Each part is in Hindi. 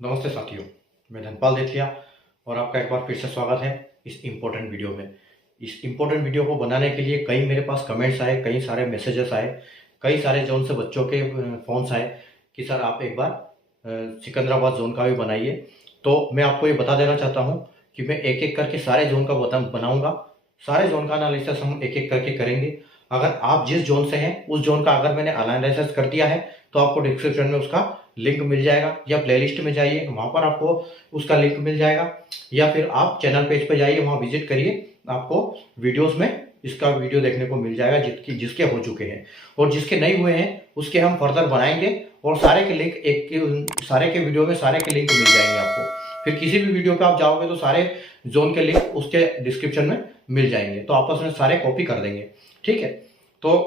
नमस्ते साथियों, मैं धनपाल देथिया और आपका एक बार फिर से स्वागत है इस इम्पोर्टेंट वीडियो में। इस इम्पोर्टेंट वीडियो को बनाने के लिए कई मेरे पास कमेंट्स आए, कई सारे मैसेजेस आए, कई सारे जोन से बच्चों के फ़ोन्स आए कि सर आप एक बार सिकंदराबाद जोन का भी बनाइए। तो मैं आपको ये बता देना चाहता हूँ कि मैं एक-एक करके सारे जोन का बनाऊँगा। सारे जोन का एनालिसिस हम एक-एक करके करेंगे। अगर आप जिस जोन से हैं, उस जोन का अगर मैंने एनालिसिस कर दिया है, तो आपको डिस्क्रिप्शन में उसका लिंक मिल जाएगा, या प्लेलिस्ट में जाइए, वहाँ पर आपको उसका लिंक मिल जाएगा, या फिर आप चैनल पेज पे जाइए, वहाँ विजिट करिए, आपको वीडियोस में इसका वीडियो देखने को मिल जाएगा जिसके हो चुके हैं, और जिसके नहीं हुए हैं उसके हम फर्दर बनाएंगे, और सारे के लिंक सारे के वीडियो में सारे के लिंक मिल जाएंगे आपको। फिर किसी भी वीडियो पे आप जाओगे तो सारे जोन के लिंक उसके डिस्क्रिप्शन में मिल जाएंगे, तो आपस में सारे कॉपी कर देंगे। ठीक है, तो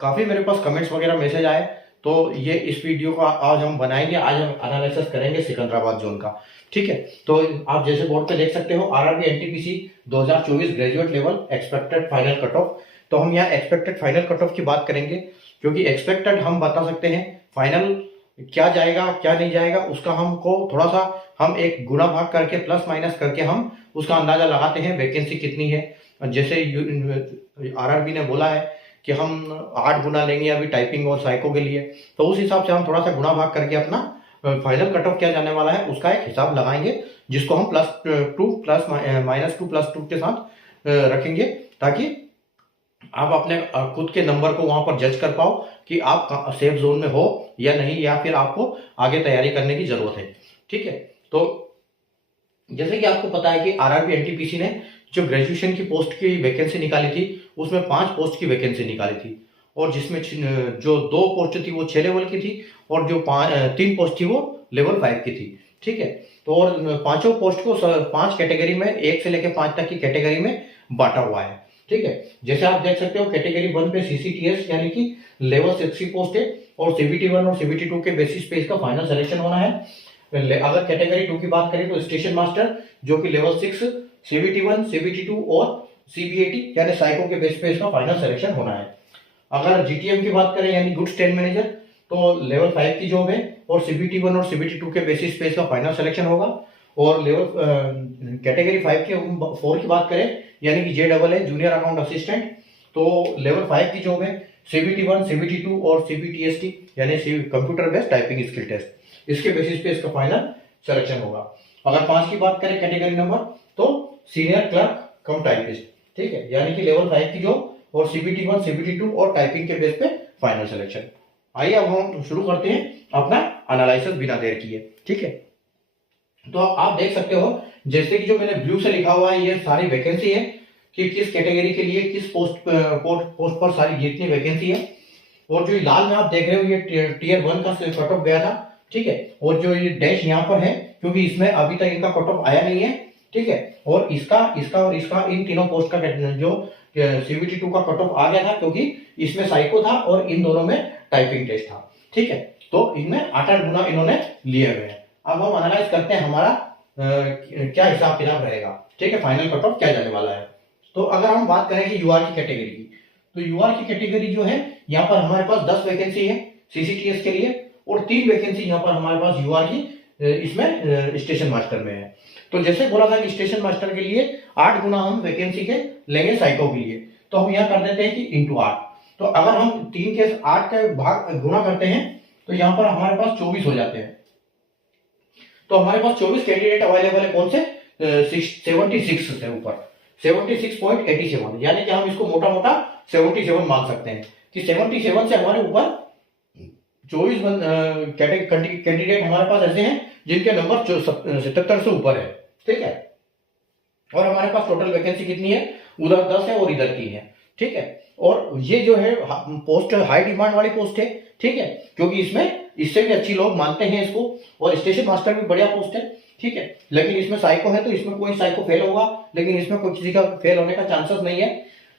काफ़ी मेरे पास कमेंट्स वगैरह मैसेज आए, तो ये इस वीडियो को आज हम बनाएंगे। आज हम एनालिसिस करेंगे सिकंदराबाद जोन का। ठीक है, तो आप जैसे बोर्ड पे देख सकते हो, RRB NTPC 2024 graduate level expected final cut off. तो हम यहाँ एक्सपेक्टेड फाइनल कट ऑफ की बात करेंगे, क्योंकि एक्सपेक्टेड हम बता सकते हैं, फाइनल क्या जाएगा क्या नहीं जाएगा उसका हमको थोड़ा सा हम एक गुणा भाग करके प्लस माइनस करके हम उसका अंदाजा लगाते हैं वैकेंसी कितनी है। जैसे आरआरबी ने बोला है कि हम 8 गुना लेंगे अभी टाइपिंग और साइको के लिए, तो उस हिसाब से हम थोड़ा सा गुणा भाग करके अपना फाइनल कट ऑफ क्या जाने वाला है उसका एक हिसाब लगाएंगे, जिसको हम +2 प्लस -2 +2 के साथ रखेंगे, ताकि आप अपने खुद के नंबर को वहां पर जज कर पाओ कि आप सेफ जोन में हो या नहीं, या फिर आपको आगे तैयारी करने की जरूरत है। ठीक है, तो जैसे कि आपको पता है कि आरआरबी एनटीपीसी ने जो ग्रेजुएशन की पोस्ट की वैकेंसी निकाली थी, उसमें 5 पोस्ट की वैकेंसी निकाली थी, और जिसमें जो 2 पोस्ट थी वो 6 लेवल की थी, और जो 3 पोस्ट थी वो लेवल 5 की थी। ठीक है, तो और पांचों पोस्ट को 5 कैटेगरी में, 1 से लेकर 5 तक की कैटेगरी में बांटा हुआ है। ठीक है, जैसे आप देख सकते हो कैटेगरी 1 पे सीसीटीएस यानी कि लेवल 6 की पोस्ट है, और सीबीटी 1 और सीबीटी 2 के बेसिस पे इसका फाइनल सिलेक्शन होना है। अगर कैटेगरी 2 की बात करें तो स्टेशन मास्टर जो कि लेवल 6, सीबीटी 1, सीबीटी 2 और सीबीएटी यानी साइको के बेस पे इसका फाइनल सिलेक्शन होना है। अगर जीटीएम की बात करें यानी गुड्स ट्रेड मैनेजर, तो लेवल 5 की जॉब है, और सीबीटी 1 और सीबीटी 2 के बेसिस पे इसका फाइनल सिलेक्शन होगा। और लेवल कैटेगरी 5 के 4 की बात करें यानी कि जे डबल है जूनियर अकाउंट असिस्टेंट, तो लेवल 5 की जॉब है, सीबीटी 1, सीबीटी 2 और सीबीटीएसटी यानी computer based typing skill test, इसके बेसिस पे इसका फाइनल सिलेक्शन होगा। अगर 5 की बात करें कैटेगरी नंबर, तो सीनियर क्लर्क कम टाइपिस्ट, ठीक है, यानी कि लेवल 5 की जॉब, और सीबीटी 1, सीबीटी 2 और टाइपिंग के बेस पे फाइनल सिलेक्शन। आइए अब हम शुरू करते हैं अपना एनालिसिस बिना देर किए। ठीक है, तो आप देख सकते हो जैसे कि जो मैंने ब्लू से लिखा हुआ है ये सारी वैकेंसी है कि किस कैटेगरी के लिए किस पोस्ट पर सारी जितनी वैकेंसी है। और जो लाल में आप देख रहे हो ये टीयर 1 का कट ऑफ गया था। ठीक है, और जो ये डैश यहाँ पर है क्योंकि इसमें अभी तक इनका कट ऑफ आया नहीं है। ठीक है, और इसका और इसका इन तीनों पोस्ट का जो सीबीटी 2 का कट ऑफ आ गया था, क्योंकि इसमें साइको था और इन दोनों में टाइपिंग टेस्ट था। ठीक है, तो इनमें 8 गुना इन्होंने लिए हुए हैं। अब हम एनालाइज करते हैं हमारा क्या हिसाब किताब रहेगा। ठीक है, फाइनल कट ऑफ क्या जाने वाला है। तो अगर हम बात करें कि यूआर की कैटेगरी की, तो यूआर की कैटेगरी जो है यहाँ पर हमारे पास 10 वैकेंसी है सीसीटीएस के लिए, और 3 वैकेंसी यहाँ पर हमारे पास यूआर की इसमें स्टेशन मास्टर में है। तो जैसे बोला था कि स्टेशन मास्टर के लिए 8 गुना हम वैकेंसी के लेंगे साइको के लिए, तो हम यहाँ कर देते हैं कि इंटू 8। तो अगर हम 3 के 8 का भाग गुना करते हैं तो यहाँ पर हमारे पास 24 हो जाते हैं। तो हमारे पास 24 कैंडिडेट अवेलेबल है, कौन से 76 से ऊपर 76.87, यानी कि हम इसको मोटा मोटा 77 मान सकते हैं कि 77 से हमारे ऊपर 24 कैंडिडेट हमारे पास ऐसे हैं जिनके नंबर 77 से ऊपर है। ठीक है, और हमारे पास टोटल वैकेंसी कितनी है, उधर 10 है और इधर 3 है। ठीक है, और ये जो है पोस्ट हाई डिमांड वाली पोस्ट है। ठीक है, क्योंकि इसमें इससे भी अच्छी लोग मानते हैं इसको, और स्टेशन मास्टर भी बढ़िया पोस्ट है। ठीक है, लेकिन इसमें साइको है तो इसमें कोई साइको फेल होगा, लेकिन इसमें कोई किसी का फेल होने का चांसेस नहीं है।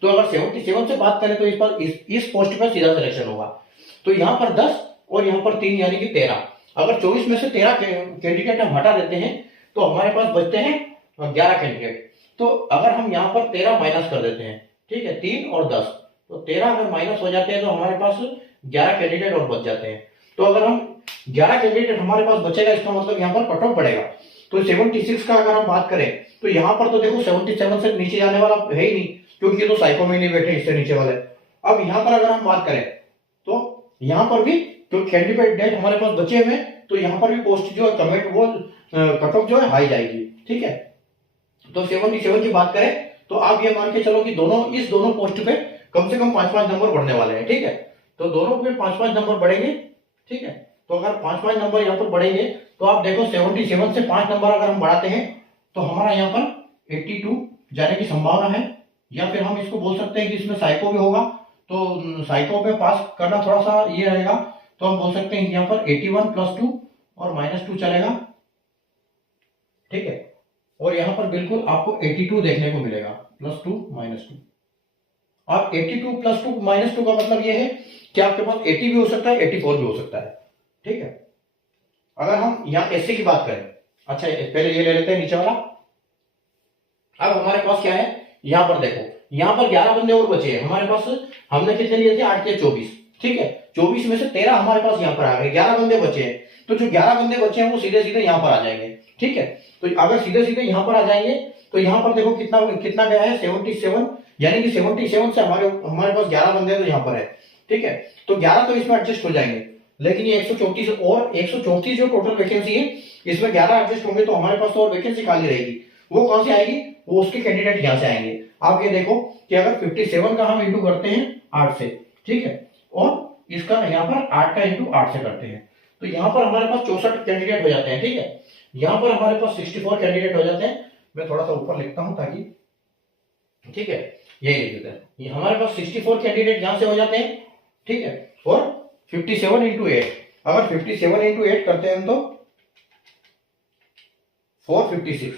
तो अगर 77 से बात करें तो इस पर इस पोस्ट पर सीधा सिलेक्शन होगा। तो यहाँ पर 10 और यहाँ पर 3 यानी कि 13। अगर 24 में से 13 कैंडिडेट हम हटा देते हैं तो हमारे पास बचते हैं 11 कैंडिडेट। तो अगर हम यहाँ पर 13 माइनस कर देते हैं, ठीक है, 3 और 10, तो 13 अगर माइनस हो जाते हैं तो हमारे पास 11 कैंडिडेट और बच जाते हैं। तो अगर हम 11 कैंडिडेट हमारे पास बचेगा, इसका मतलब यहाँ पर कट ऑफ बढ़ेगा। तो 76 का अगर हम बात करें तो यहाँ पर तो देखो 77 से नीचे जाने वाला है ही नहीं, क्योंकि ये तो साइको में नहीं बैठे इससे नीचे वाले। अब यहाँ पर अगर हम बात करें तो यहाँ पर भी जो कैंडिडेट हमारे पास बचे हुए, तो यहाँ पर भी पोस्ट जो है कमेंट वो कट ऑफ जो है हाई जाएगी, ठीक है। तो 77 की बात करें तो आप ये मान के चलो कि इस दोनों पोस्ट पे कम से कम 5-5 नंबर बढ़ने वाले हैं, ठीक है। तो दोनों पे 5-5 नंबर बढ़ेंगे, ठीक है। तो अगर 5-5 नंबर यहाँ पर बढ़ेंगे तो आप देखो 77 से 5 नंबर अगर हम बढ़ाते हैं तो हमारा यहाँ पर 82 जाने की संभावना है, या फिर हम इसको बोल सकते हैं कि इसमें साइको भी होगा, तो साइको पे पास करना थोड़ा सा ये रहेगा, तो हम बोल सकते हैं यहाँ पर 81 + 2 और -2 चलेगा, ठीक है। और यहाँ पर बिल्कुल आपको 82 देखने को मिलेगा, +2 -2। अब 82 + 2 -2 का मतलब ये है कि आपके पास 80 भी हो सकता है, 84 भी हो सकता है, ठीक है। अगर हम यहाँ एससी की बात करें, अच्छा पहले ये ले लेते हैं नीचे वाला। अब हमारे पास क्या है, यहाँ पर देखो यहाँ पर 11 बंदे और बचे हैं हमारे पास। हमने कितने लिए थे, 8 के 24, ठीक है। 24 में से 13 हमारे पास यहाँ पर आ गए, 11 बंदे बचे हैं। तो जो 11 बंदे बचे हैं वो सीधे सीधे यहाँ पर आ जाएंगे, ठीक है। तो अगर सीधे सीधे यहाँ पर आ जाएंगे तो यहाँ पर देखो कितना कितना गया है, 77, यानी कि 77 से हमारे पास 11 बंदे तो यहाँ पर है, ठीक है। तो 11 तो इसमें एडजस्ट हो जाएंगे, लेकिन ये 134 और 134 जो टोटल वैकेंसी है इसमें 11 एडजस्ट होंगे, तो हमारे पास तो और वैकेंसी खाली रहेगी। वो कौन सी आएगी, वो उसके कैंडिडेट यहाँ से आएंगे। आप ये देखो कि अगर 57 का हम इंटू करते हैं 8 से, ठीक है, और इसका यहाँ पर 8 का इंटू 8 से करते हैं, तो यहाँ पर हमारे पास 64 कैंडिडेट हो जाते हैं, ठीक है। यहाँ पर हमारे पास 64 कैंडिडेट हो जाते हैं। मैं थोड़ा सा ऊपर लिखता हूं ताकि, ठीक है, यही लिख देते हैं। ये हमारे पास 64 कैंडिडेट यहां से हो जाते हैं, ठीक है। और 57 × 8, अगर 57 × 8 करते हैं तो 456,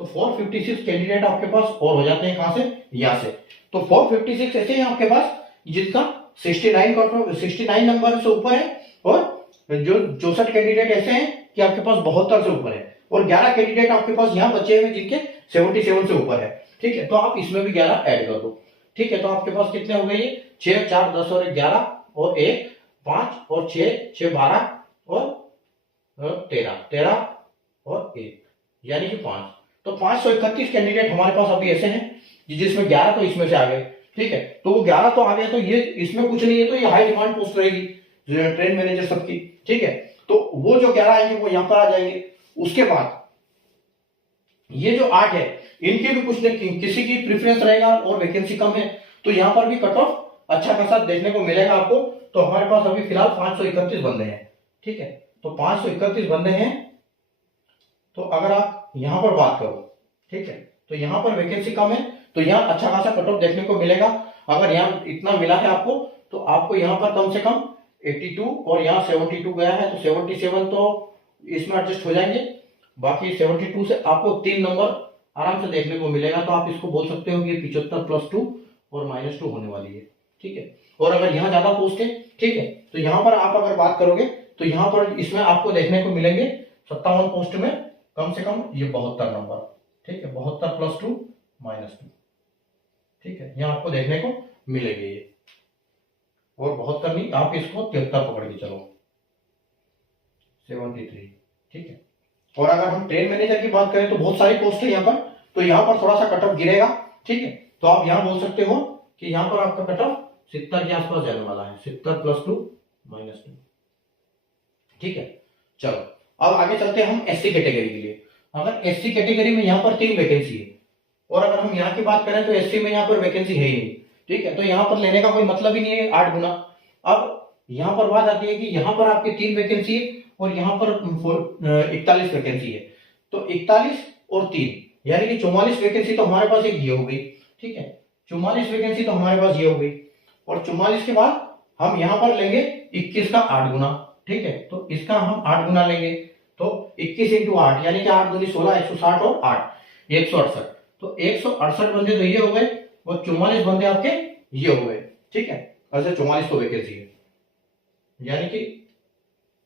तो 456 कैंडिडेट आपके पास और हो जाते हैं, कहां से, यहां से। तो 456 ऐसे हैं आपके पास जिसका 69 नंबर से ऊपर है, और जो 64 कैंडिडेट ऐसे हैं कि आपके पास 72 से ऊपर है, और 11 कैंडिडेट आपके पास यहाँ बचे हुए जिनके 77 से ऊपर है, ठीक है। तो आप इसमें भी 11 ऐड कर दो, ठीक है। तो आपके पास कितने हो गए, ये 6, 4, 10 और 11 और 1, 5 और 6, 6, 12 और 13 और 1, यानी कि 5। तो 531 कैंडिडेट हमारे पास अभी ऐसे हैं जिसमें 11 तो इसमें से आ गए, ठीक है। तो वो 11 तो आ गए, तो ये इसमें कुछ नहीं है, तो ये हाई डिमांड पोस्ट रहेगी ट्रेन मैनेजर सबकी, ठीक है। तो वो जो 11 आएंगे वो यहाँ पर आ जाएंगे। उसके बाद ये जो 8 है इनके भी कुछ नहीं, किसी की प्रेफरेंस रहेगा और वैकेंसी कम है, तो यहाँ पर भी कट ऑफ अच्छा खासा देखने को मिलेगा आपको। तो हमारे पास अभी फिलहाल 531 बंदे हैं, ठीक है। तो 531 बंदे हैं, तो अगर आप यहाँ पर बात करो, ठीक है, तो यहाँ पर वैकेंसी कम है, तो यहाँ अच्छा खासा कट ऑफ देखने को मिलेगा। अगर यहाँ इतना मिला है आपको, तो आपको यहाँ पर कम से कम 82 और यहाँ 72 गया है, तो 77 तो इसमें एडजस्ट हो जाएंगे। बाकी 72 से आपको 3 नंबर आराम से देखने को मिलेगा। तो आप इसको बोल सकते हो कि 75 + 2 और -2 होने वाली है, ठीक है। और अगर यहाँ ज्यादा पोस्ट है, ठीक है, तो यहाँ पर आप अगर बात करोगे तो यहाँ पर इसमें आपको देखने को मिलेंगे 57 पोस्ट में कम से कम ये 72 नंबर, ठीक है, 72 + 2 -2, ठीक है, यहाँ आपको देखने को मिलेंगे ये। और 72 नहीं, आप इसको 73 पकड़ के चलो, 73, ठीक है। और अगर हम ट्रेन मैनेजर की बात करें तो बहुत सारी पोस्ट है यहाँ पर, तो यहाँ पर थोड़ा सा कट ऑफ गिरेगा, ठीक है। तो आप यहाँ बोल सकते हो कि यहाँ पर आपका कट ऑफ 70 के आसपास जाने वाला है, 70 + 2 -2, ठीक है। चलो अब आगे चलते हैं हम एससी कैटेगरी के लिए। अगर एससी कैटेगरी में यहाँ पर 3 वैकेंसी है, और अगर हम यहाँ की बात करें तो एससी में यहाँ पर वैकेंसी है ही नहीं, ठीक है। तो यहाँ पर लेने का कोई मतलब ही नहीं है 8 गुना। अब यहाँ पर बात आती है कि यहाँ पर आपकी 3 वैकेंसी है और यहाँ पर 41 वैकेंसी है, तो 41 और 3 यानी कि 44 वैकेंसी तो हमारे पास एक ये हो गई, ठीक है। 44 वैकेंसी तो हमारे पास ये हो गई, और 44 के बाद हम यहाँ पर लेंगे 21 का 8 गुना, ठीक है। तो इसका हम 8 गुना लेंगे, तो 21 × 8 यानी कि 8 दूनी 16, 160 और 8 168। तो 168 बंदे तो ये हो गए, और 44 बंदे आपके ये हो गए, ठीक है। ऐसे 44 तो वैकेंसी है, यानी कि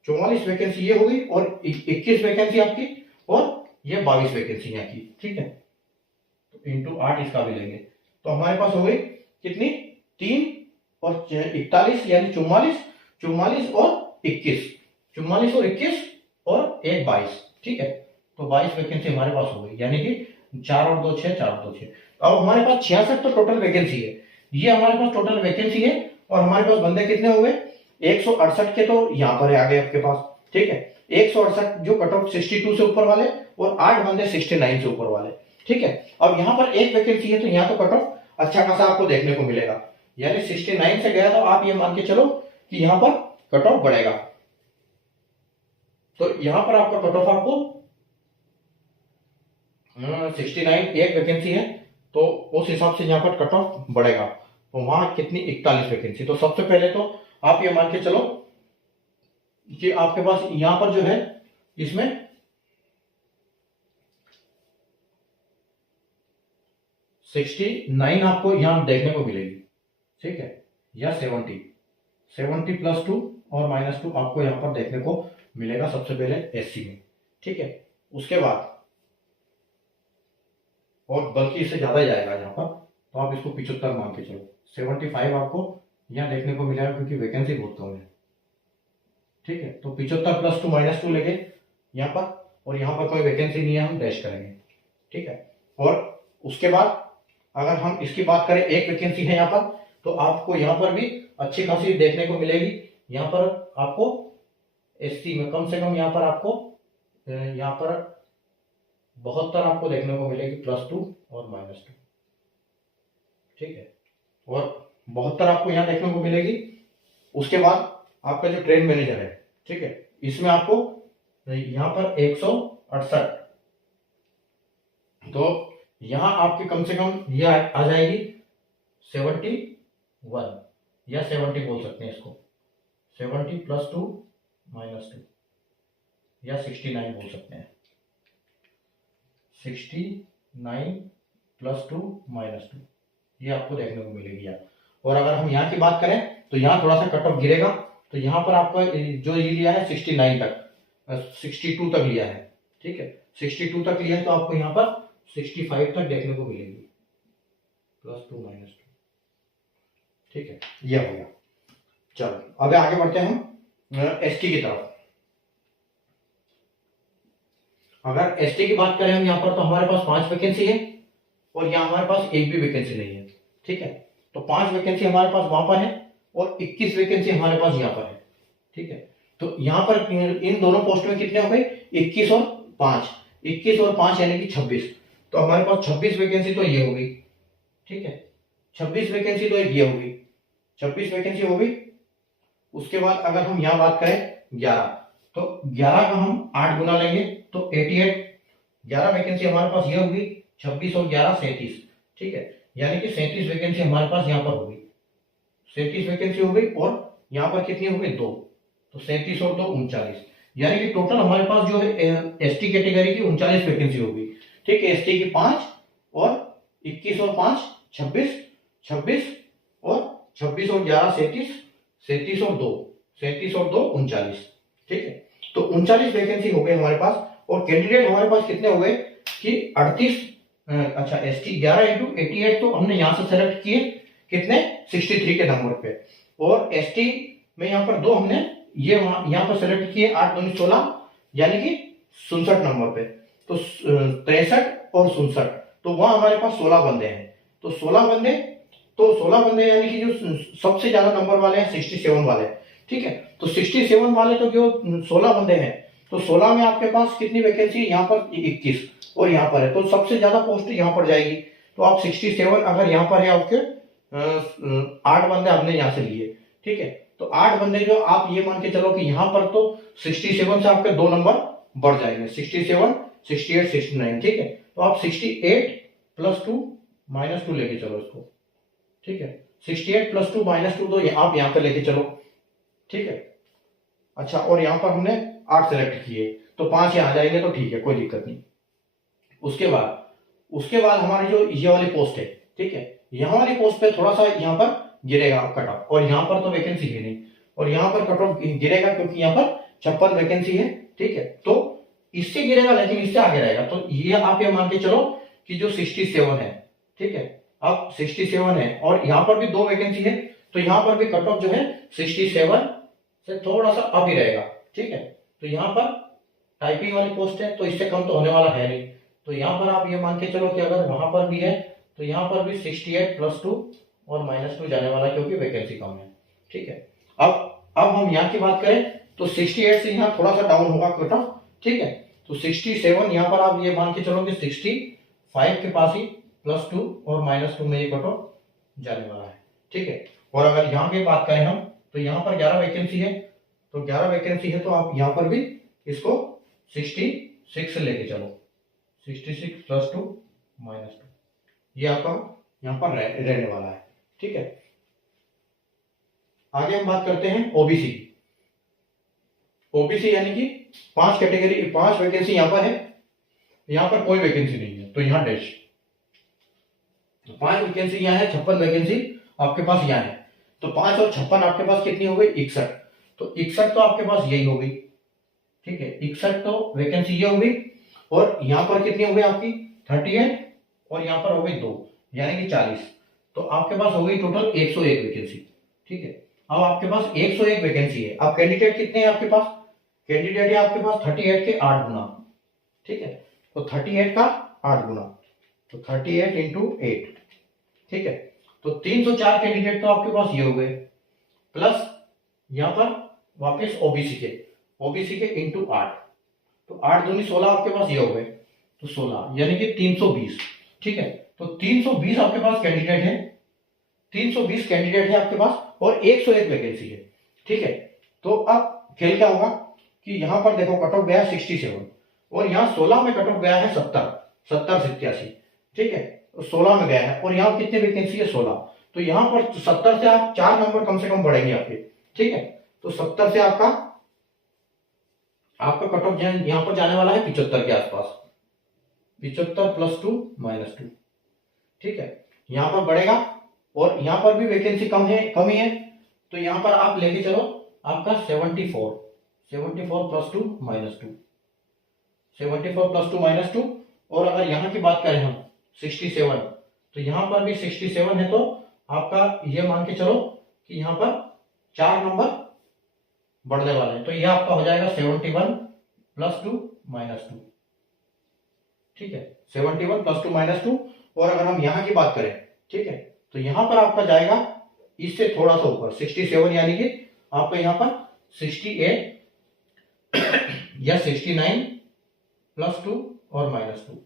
44 वैकेंसी ये होगी, और 21 वैकेंसी आपकी, और ये 22 वैकेंसी यहाँ की, ठीक है। तो × 8 इसका भी लेंगे, तो हमारे पास हो गई कितनी, 3 और 41 यानी 44 और 21, 44 और 21 और एक 22, ठीक है। तो 22 वैकेंसी हमारे पास हो गई, यानी कि 4 और 2 6, 4 और 2 6। अब हमारे पास 66 तो टोटल वैकेंसी है, ये हमारे पास टोटल वैकेंसी है। और हमारे पास बंदे कितने हो गए, 168 के तो यहाँ पर है आगे आपके पास, ठीक है। 168 जो कट ऑफ 62 से ऊपर वाले, और 8 बंदे 69 से ऊपर वाले, ठीक है। अब यहाँ पर एक वैकेंसी है तो यहाँ तो कट ऑफ अच्छा खासा आपको देखने को मिलेगा, यानी 69 से गया तो आप ये मान के चलो कि यहाँ पर कट ऑफ बढ़ेगा। तो यहाँ पर आपका कट ऑफ आपको 69 एक वैकेंसी है, तो उस हिसाब से यहाँ पर कट ऑफ बढ़ेगा। तो वहां कितनी 41 वैकेंसी। तो सबसे पहले तो आप ये मान के चलो कि आपके पास यहां पर जो है इसमें 69 आपको यहां देखने को मिलेगी, ठीक है, या 70 प्लस 2 और माइनस 2 आपको यहां पर देखने को मिलेगा सबसे पहले एससी में, ठीक है। उसके बाद और बल्कि इससे ज्यादा ही जाएगा यहाँ पर, तो आप इसको 75 मान के चलो। 75 आपको यहाँ देखने को मिलेगा क्योंकि वैकेंसी बहुत कम है, ठीक है। तो 75 प्लस 2 माइनस 2 लेके यहाँ पर, और यहाँ पर कोई वैकेंसी नहीं है, हम डैश करेंगे, ठीक है। और उसके बाद अगर हम इसकी बात करें, एक वैकेंसी है यहाँ पर, तो आपको यहाँ पर भी अच्छी खासी देखने को मिलेगी। यहाँ पर आपको एससी में कम से कम यहाँ पर आपको यहाँ पर 72 आपको देखने को मिलेगी, प्लस 2 और माइनस 2, ठीक है। और 72 आपको यहाँ देखने को मिलेगी। उसके बाद आपका जो ट्रेन मैनेजर है, ठीक है, इसमें आपको यहाँ पर 168, तो यहाँ आपके कम से कम ये आ जाएगी 71 या 70 बोल सकते हैं इसको, 70 प्लस 2 माइनस 2 या 69 बोल सकते हैं, 69 प्लस 2 माइनस 2, ये आपको देखने को मिलेगी यहाँ। और अगर हम यहाँ की बात करें तो यहाँ थोड़ा सा कट ऑफ गिरेगा, तो यहाँ पर आपका जो ये लिया है 69 तक, 62 तक लिया है, ठीक है, 62 तक लिया है, तो आपको यहाँ पर 65 तक देखने को मिलेगी, प्लस 2 माइनस 2, ठीक है, ये हो गया। चलो अब आगे बढ़ते हैं हम एसटी की तरफ। अगर एसटी की बात करें हम यहाँ पर, तो हमारे पास 5 वैकेंसी है और यहाँ हमारे पास एक भी वैकेंसी नहीं है, ठीक है। तो 5 वैकेंसी हमारे पास वहां पर है और 21 वैकेंसी हमारे पास यहाँ पर है, ठीक है। तो यहाँ पर इन दोनों पोस्ट में कितने हो गए, 21 और 5, 21 और 5 यानी कि 26। तो हमारे पास 26 वैकेंसी तो ये हो गई, ठीक है, 26 वैकेंसी तो ये हो गई, 26 वैकेंसी हो गई। उसके बाद अगर हम यहाँ बात करें 11, तो 11 का हम 8 गुना लेंगे तो 88, 11 वैकेंसी हमारे पास ये होगी, 26 और 11 37, ठीक है, यानी कि 37 वैकेंसी हमारे पास यहाँ पर होगी, 37 वैकेंसी हो गई। और यहाँ पर कितनी हो गई, 2, तो 37 और 2 39, यानी कि टोटल हमारे पास जो है एसटी कैटेगरी की 39 वैकेंसी होगी, ठीक है। एसटी की 5 और 21 और 5 26, 26 और 26 और 11 37, 37 और 2, 37 और 2 39, ठीक है। तो 39 वैकेंसी हो गई हमारे पास। और कैंडिडेट हमारे पास कितने हो गए कि 38, अच्छा एसटी 11 इंटू 88 तो हमने यहाँ से सेलेक्ट किए कितने, 63 के नंबर पे। और एसटी में यहाँ पर 2 हमने ये यहाँ पर सेलेक्ट किए 8 2 16, यानी कि 67 नंबर पे। तो 63 और 67, तो वहां हमारे पास 16 बंदे हैं। तो 16 बंदे, तो 16 बंदे यानी कि जो सबसे ज्यादा नंबर वाले हैं 67 वाले, ठीक है। तो 67 वाले तो जो 16 बंदे हैं, तो 16 में आपके पास कितनी वैकेंसी है, यहाँ पर 21 और यहाँ पर है, तो सबसे ज्यादा पोस्ट यहाँ पर जाएगी। तो आप 67 अगर यहाँ पर है आपके 8 बंदे हमने यहाँ से लिए, ठीक है। तो 8 बंदे जो आप ये मान के चलो कि यहाँ पर तो 67 से आपके 2 नंबर बढ़ जाएंगे, 67 68 69, ठीक है। तो आप 68 प्लस 2 माइनस 2 लेके चलो इसको, ठीक है, 68 प्लस 2 माइनस 2 तो आप यहाँ पे लेके चलो, ठीक है। अच्छा, और यहाँ पर हमने 8 सेलेक्ट किए तो 5 यहाँ आ जाएंगे, तो ठीक है, कोई दिक्कत नहीं। उसके बाद हमारी जो ये वाली पोस्ट है, ठीक है, यहाँ वाली पोस्ट पे थोड़ा सा यहाँ पर गिरेगा कट ऑफ, और यहाँ पर तो वैकेंसी है नहीं, और यहाँ पर कट ऑफ गिरेगा क्योंकि यहाँ पर 56 वैकेंसी है, ठीक है। तो इससे गिरेगा लेकिन इससे आगे रहेगा। तो ये आप ये मान के चलो कि जो 67 है, ठीक है, अब 67 है और यहाँ पर भी 2 वैकेंसी है, तो यहाँ पर भी कट ऑफ जो है 67 से थोड़ा सा अप ही रहेगा, ठीक है। तो यहाँ पर टाइपिंग वाली पोस्ट है तो इससे कम तो होने वाला है नहीं, तो यहाँ पर आप ये मान के चलो कि अगर वहां पर भी है तो यहाँ पर भी 68 + 2 और -2 जाने वाला है क्योंकि वैकेंसी कम है। ठीक है। अब हम यहाँ की बात करें तो 68 से यहाँ थोड़ा सा डाउन होगा कट ऑफ। ठीक है। तो 67 यहाँ पर आप ये मान के चलो कि 65 के पास ही +2 और -2 में ये कट ऑफ जाने वाला है। ठीक है। और अगर यहाँ की बात करें हम तो यहाँ पर 11 वैकेंसी है, तो 11 वैकेंसी है तो आप यहाँ पर भी इसको 66 से लेके चलो, 66 + 2 -2 ये आपका यहाँ पर रहने वाला है। ठीक है। आगे हम बात करते हैं ओबीसी। ओबीसी यानी कि 5 कैटेगरी 5 वैकेंसी यहाँ पर है, यहाँ पर कोई वैकेंसी नहीं है तो यहाँ डैश। 5 वैकेंसी यहाँ है, 56 वैकेंसी आपके पास यहाँ है, तो 5 और 56 आपके पास कितनी हो गई 61, तो 61 तो आपके पास यही हो गई। ठीक है। 61 तो वैकेंसी ये हो गई और यहाँ पर कितनी हो गई आपकी 38 और यहाँ पर हो गई 2 यानी कि 40, तो आपके पास हो गई टोटल 101 वैकेंसी। ठीक है। अब आपके पास 101 वैकेंसी है, अब कैंडिडेट कितने हैं आपके पास, कैंडिडेट है आपके पास 38 के 8 गुना। ठीक है। तो 38 का 8 गुना, तो 38 × 8। ठीक है। तो 304 कैंडिडेट तो आपके पास ये हो गए, प्लस यहाँ पर वापस ओबीसी के × 8, तो 8 दूनी 16 आपके पास ये हो गए, तो 16 यानी कि 320। ठीक है। तो 320 आपके पास कैंडिडेट है, 320 कैंडिडेट है आपके पास और 101 वैकेंसी है। ठीक है। तो अब खेल क्या होगा कि यहाँ पर देखो कट ऑफ गया है 67 और यहाँ 16 में कट ऑफ गया है 70 87। ठीक है। तो 16 में गया है और यहाँ कितने वैकेंसी है 16, तो यहाँ पर 70 से आप 4 नंबर कम से कम बढ़ेंगे आपके। ठीक है। तो 70 से आपका कट ऑफ यहाँ पर जाने वाला है 75 के आसपास, 75 + 2 -2। ठीक है। यहाँ पर बढ़ेगा और यहाँ पर भी वैकेंसी कमी है, तो यहाँ पर आप लेके चलो आपका 74 + 2 -2, 74 + 2 -2। और अगर यहाँ की बात करें हम 67, तो यहाँ पर भी 67 है, तो आपका ये मान के चलो कि यहाँ पर 4 नंबर बढ़ने वाले हैं, तो यह आपका हो जाएगा 71 + 2 -2। ठीक है। 71 + 2 -2। और अगर हम यहाँ की बात करें, ठीक है, तो यहाँ पर आपका जाएगा इससे थोड़ा सा ऊपर 67 यानी कि आपका यहाँ पर 68 या 69 + 2 और -2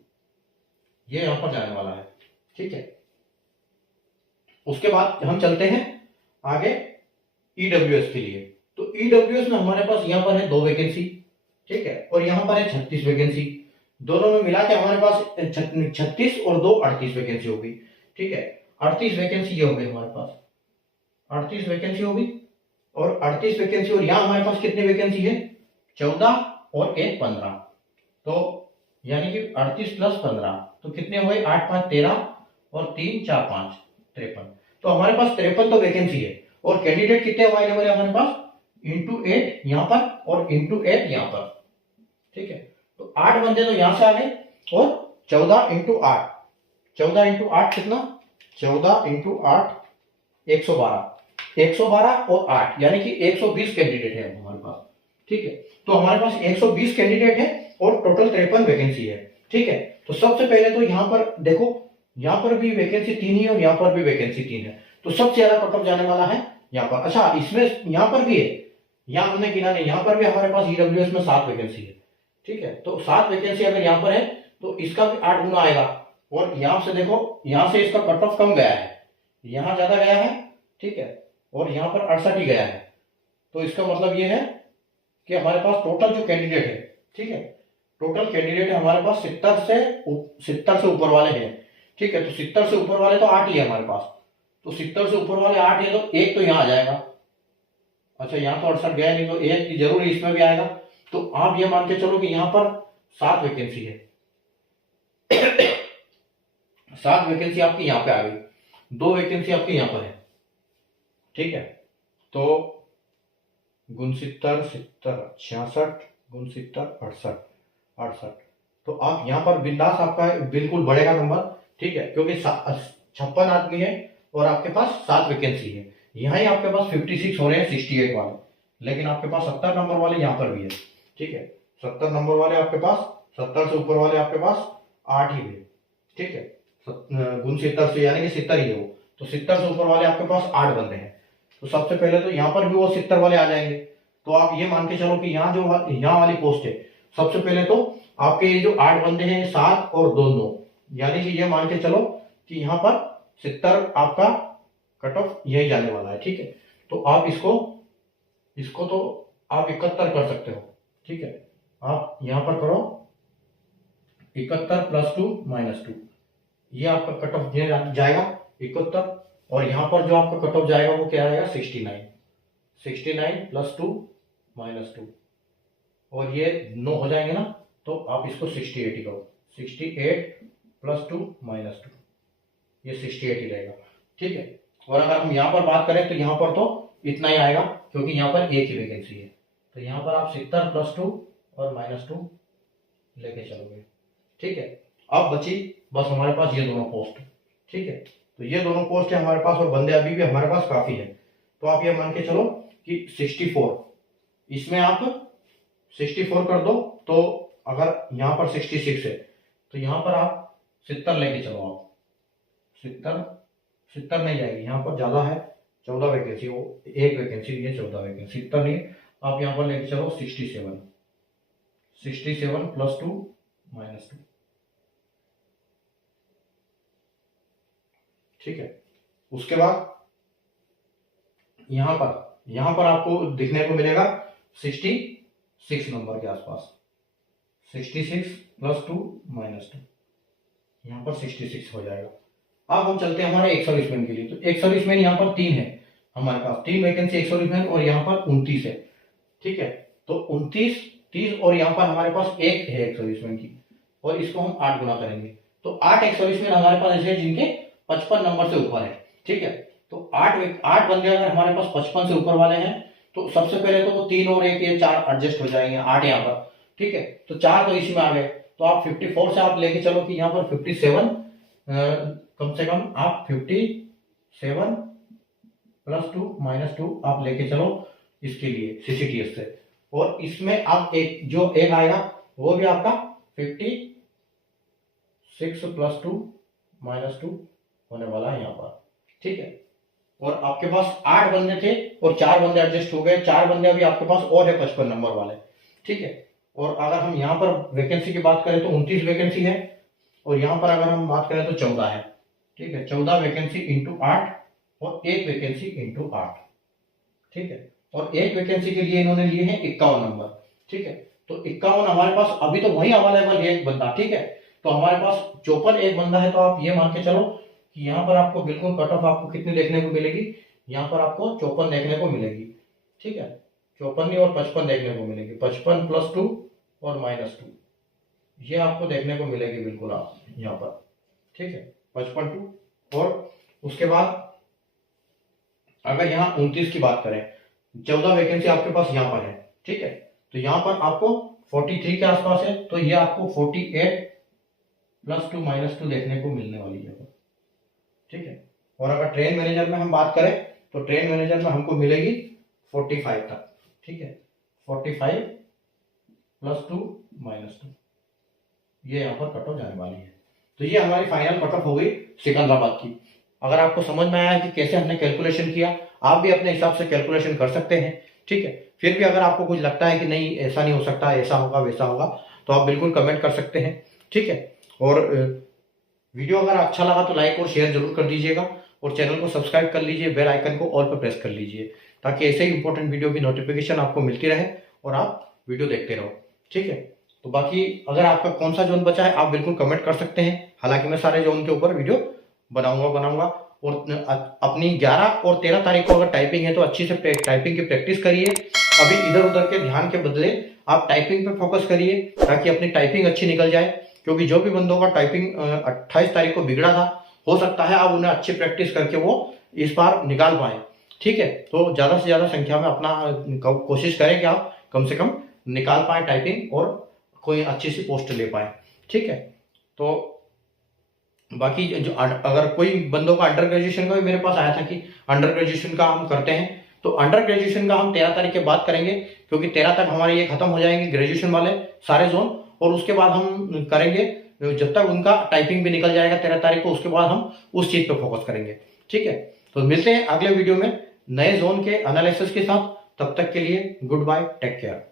ये यहाँ पर जाने वाला है। ठीक है। उसके बाद हम चलते हैं आगे ईडब्ल्यूएस के लिए, तो ईडब्ल्यूएस में हमारे पास यहाँ पर है 2 वैकेंसी। ठीक है। और यहाँ पर है 36 वैकेंसी, दोनों में मिला के हमारे पास 36 और 2 38 वैकेंसी होगी। ठीक है। 38 वैकेंसी ये हो गई हमारे पास, 38 वैकेंसी होगी और 38 वैकेंसी, और यहाँ हमारे पास कितनी वैकेंसी है 14 और 1 15, तो यानी कि 38 + 15 तो कितने हुए 8 5 13 और 3 4 5 53, तो हमारे पास 53 तो वैकेंसी है और कैंडिडेट कितने अवेलेबल है हमारे पास × 8 यहाँ पर और × 8 यहाँ पर। ठीक है। तो 8 बंदे तो यहाँ से आ गए और 14 × 8, 14 × 8 कितना 14 × 8 112 और 8 यानी कि 120 कैंडिडेट है हमारे पास। ठीक है। तो हमारे पास 120 कैंडिडेट है और टोटल 53 वैकेंसी है। ठीक है। तो सबसे पहले तो यहाँ पर देखो, यहाँ पर भी वैकेंसी 3 ही और यहाँ पर भी वैकेंसी 3 है, तो सबसे ज्यादा कट ऑफ जाने वाला है यहाँ पर। अच्छा, इसमें यहाँ पर भी है, यहाँ हमने गिना नहीं, यहाँ पर भी हमारे पास ईडब्ल्यूएस में 7 वैकेंसी है। ठीक है। तो 7 वैकेंसी अगर यहाँ पर है तो इसका भी 8 गुना आएगा, और यहाँ से देखो यहाँ से इसका कट ऑफ कम गया है, यहाँ ज्यादा गया है। ठीक है। और यहाँ पर 68 ही गया है, तो इसका मतलब ये है कि हमारे पास टोटल जो कैंडिडेट है, ठीक है, टोटल कैंडिडेट है हमारे पास 70 से ऊपर वाले हैं। ठीक है। तो 70 से ऊपर वाले तो 8 ही है हमारे पास, तो 70 से ऊपर वाले 8 है, तो एक तो यहाँ आ जाएगा। अच्छा, यहाँ तो 68 गया नहीं, तो एक जरूर इसमें भी आएगा, तो आप ये मान के चलो कि यहाँ पर 7 वैकेंसी है। 7 वैकेंसी आपकी यहाँ पे आ गई, 2 वैकेंसी आपकी यहाँ पर है। ठीक है। तो 69 70 66 69 68, तो आप यहाँ पर बिंदास आपका बिल्कुल बढ़ेगा नंबर। ठीक है। क्योंकि 56 आदमी है और आपके पास 7 वैकेंसी है, यहाँ ही आपके पास 56 हो रहे हैं 68 वाले। लेकिन आपके पास 70 नंबर वाले यहाँ पर भी है, ठीक है। 70 नंबर वाले आपके पास, 70 से ऊपर वाले आपके पास 8 ही है, ठीक है। गुण 70 से यानी कि 70 ही है वो, तो 70 से ऊपर वाले आपके पास 8 बंदे हैं। तो सबसे पहले तो यहाँ पर भी वो 70 वाले आ जाएंगे। तो आप ये मान के चलो कि यहाँ जो यहाँ वाली पोस्ट है, सबसे पहले तो आपके ये जो 8 बंदे हैं, 7 और 2 9, यानी कि ये मान के चलो कि यहाँ पर 70 आपका कट ऑफ यही जाने वाला है, ठीक है। तो आप इसको तो आप 71 कर सकते हो, ठीक है। आप यहाँ पर करो 71 + 2 - 2, ये आपका कट ऑफ जाएगा 71, और यहाँ पर जो आपका कट ऑफ जाएगा वो क्या आएगा 69 + 2 - 2, और ये 9 हो जाएंगे ना, तो आप इसको 68 ही करो, 68 + 2 - 2, ये 68 ही रहेगा, ठीक है। और अगर हम यहाँ पर बात करें तो यहाँ पर तो इतना ही आएगा, क्योंकि यहाँ पर एक ही वैकेंसी है। तो यहाँ पर आप 70 + 2 और -2 लेके चलोगे, ठीक है। अब बची बस हमारे पास ये दोनों पोस्ट, ठीक है। तो ये दोनों पोस्ट है हमारे पास, और बंदे अभी भी हमारे पास काफी है। तो आप ये मान के चलो कि 64, इसमें आप 64 कर दो, तो अगर यहाँ पर 66 है तो यहाँ पर आप 70 लेके चलो। आप 70 नहीं जाएगी, यहाँ पर ज्यादा है, 14 वैकेंसी, वो एक वैकेंसी है, 14 वैकेंसी, 70 नहीं। आप यहाँ पर लेके चलो 67 + 2 - 2, ठीक है। उसके बाद यहाँ पर आपको दिखने को मिलेगा 66 नंबर के आसपास, 66 + 2 - 2, यहाँ पर 66 हो जाएगा। अब हम चलते हैं हमारे एक सर्विसमैन के लिए। तो एक सर्विसमैन यहाँ पर 3 है हमारे पास, 3 वैकेंसी एक सर्विसमैन, और यहाँ पर 29 है, ठीक है। तो 29, 30, और यहाँ पर हमारे पास एक है एक सर्विसमैन की, और इसको हम 8 गुना करेंगे। तो 8 एक सर्विसमैन हमारे पास ऐसे जिनके 55 नंबर से ऊपर है, ठीक है। तो 8 बंदे अगर हमारे पास 55 से ऊपर वाले हैं, तो सबसे पहले तो वो 3 और 1 ये 4 एडजस्ट हो जाएंगे, 8 यहाँ पर, ठीक है। तो 4 तो इसी में आ गए। तो आप 54 से आप लेके चलो कि यहाँ पर 57, कम से कम आप 57 + 2 - 2 आप लेके चलो इसके लिए सीसीटीएस से। और इसमें आप एक आएगा वो भी आपका 56 + 2 - 2 होने वाला है यहाँ पर, ठीक है। और आपके पास 8 बंदे थे और 4 बंदे एडजस्ट हो गए, 4 बंदे अभी आपके पास और है 55 नंबर वाले, ठीक है। और अगर हम यहाँ पर वैकेंसी की बात करें तो 29 वैकेंसी है, और यहाँ पर अगर हम बात करें तो 14 है, ठीक है। 14 वैकेंसी × 8 और 1 वैकेंसी × 8, ठीक है। और एक वैकेंसी के लिए इन्होंने लिए हैं 51 नंबर, ठीक है। तो 51 हमारे पास अभी तो वही अवेलेबल है एक बंदा, ठीक है। तो हमारे पास 54 एक बंदा है। तो आप ये मान के चलो कि यहाँ पर आपको बिल्कुल कट ऑफ आपको कितनी देखने को मिलेगी, यहाँ पर आपको 54 देखने को मिलेगी, ठीक है। 54 नहीं और 55 देखने को मिलेगी, 55 + 2 और -2, ये आपको देखने को मिलेगी बिल्कुल आप यहाँ पर, ठीक है। 55 2, और उसके बाद अगर यहाँ 29 की बात करें, 14 वैकेंसी आपके पास यहाँ पर है, ठीक है। तो यहाँ पर आपको 43 के आसपास है, तो ये आपको 48 + 2 - 2 देखने को मिलने वाली है, ठीक है। और अगर ट्रेन मैनेजर में हम बात करें तो ट्रेन मैनेजर में हमको मिलेगी 45 तक, ठीक है। 45 + 2 - 2, ये यहाँ पर कट ऑफ जाने वाली है। तो ये हमारी फाइनल कट ऑफ हो गई सिकंदराबाद की। अगर आपको समझ में आया कि कैसे हमने कैलकुलेशन किया, आप भी अपने हिसाब से कैलकुलेशन कर सकते हैं, ठीक है। फिर भी अगर आपको कुछ लगता है कि नहीं ऐसा नहीं हो सकता, ऐसा होगा वैसा होगा, तो आप बिल्कुल कमेंट कर सकते हैं, ठीक है। और वीडियो अगर अच्छा लगा तो लाइक और शेयर जरूर कर दीजिएगा, और चैनल को सब्सक्राइब कर लीजिए, बेल आइकन को ऑल पर प्रेस कर लीजिए, ताकि ऐसे ही इंपॉर्टेंट वीडियो की नोटिफिकेशन आपको मिलती रहे और आप वीडियो देखते रहो, ठीक है। तो बाकी अगर आपका कौन सा जोन बचा है आप बिल्कुल कमेंट कर सकते हैं। हालांकि मैं सारे जोन के ऊपर वीडियो बनाऊंगा। और अपनी 11 और 13 तारीख को अगर टाइपिंग है तो अच्छी से टाइपिंग की प्रैक्टिस करिए। अभी इधर उधर के ध्यान के बदले आप टाइपिंग पे फोकस करिए, ताकि अपनी टाइपिंग अच्छी निकल जाए। क्योंकि जो भी बंदों का टाइपिंग 28 तारीख को बिगड़ा था, हो सकता है आप उन्हें अच्छी प्रैक्टिस करके वो इस बार निकाल पाए, ठीक है। तो ज़्यादा से ज़्यादा संख्या में अपना कोशिश करें कि आप कम से कम निकाल पाए टाइपिंग और कोई अच्छी सी पोस्ट ले पाए, ठीक है। तो बाकी जो अगर कोई बंदों का अंडर ग्रेजुएशन का भी मेरे पास आया था कि अंडर ग्रेजुएशन का हम करते हैं, तो अंडर ग्रेजुएशन का हम 13 तारीख के बाद करेंगे, क्योंकि 13 तक हमारे ये खत्म हो जाएंगे ग्रेजुएशन वाले सारे जोन, और उसके बाद हम करेंगे जब तक उनका टाइपिंग भी निकल जाएगा 13 तारीख को, उसके बाद हम उस चीज पे फोकस करेंगे। ठीक है, तो मिलते हैं अगले वीडियो में नए जोन के एनालिसिस के साथ। तब तक के लिए गुड बाय, टेक केयर।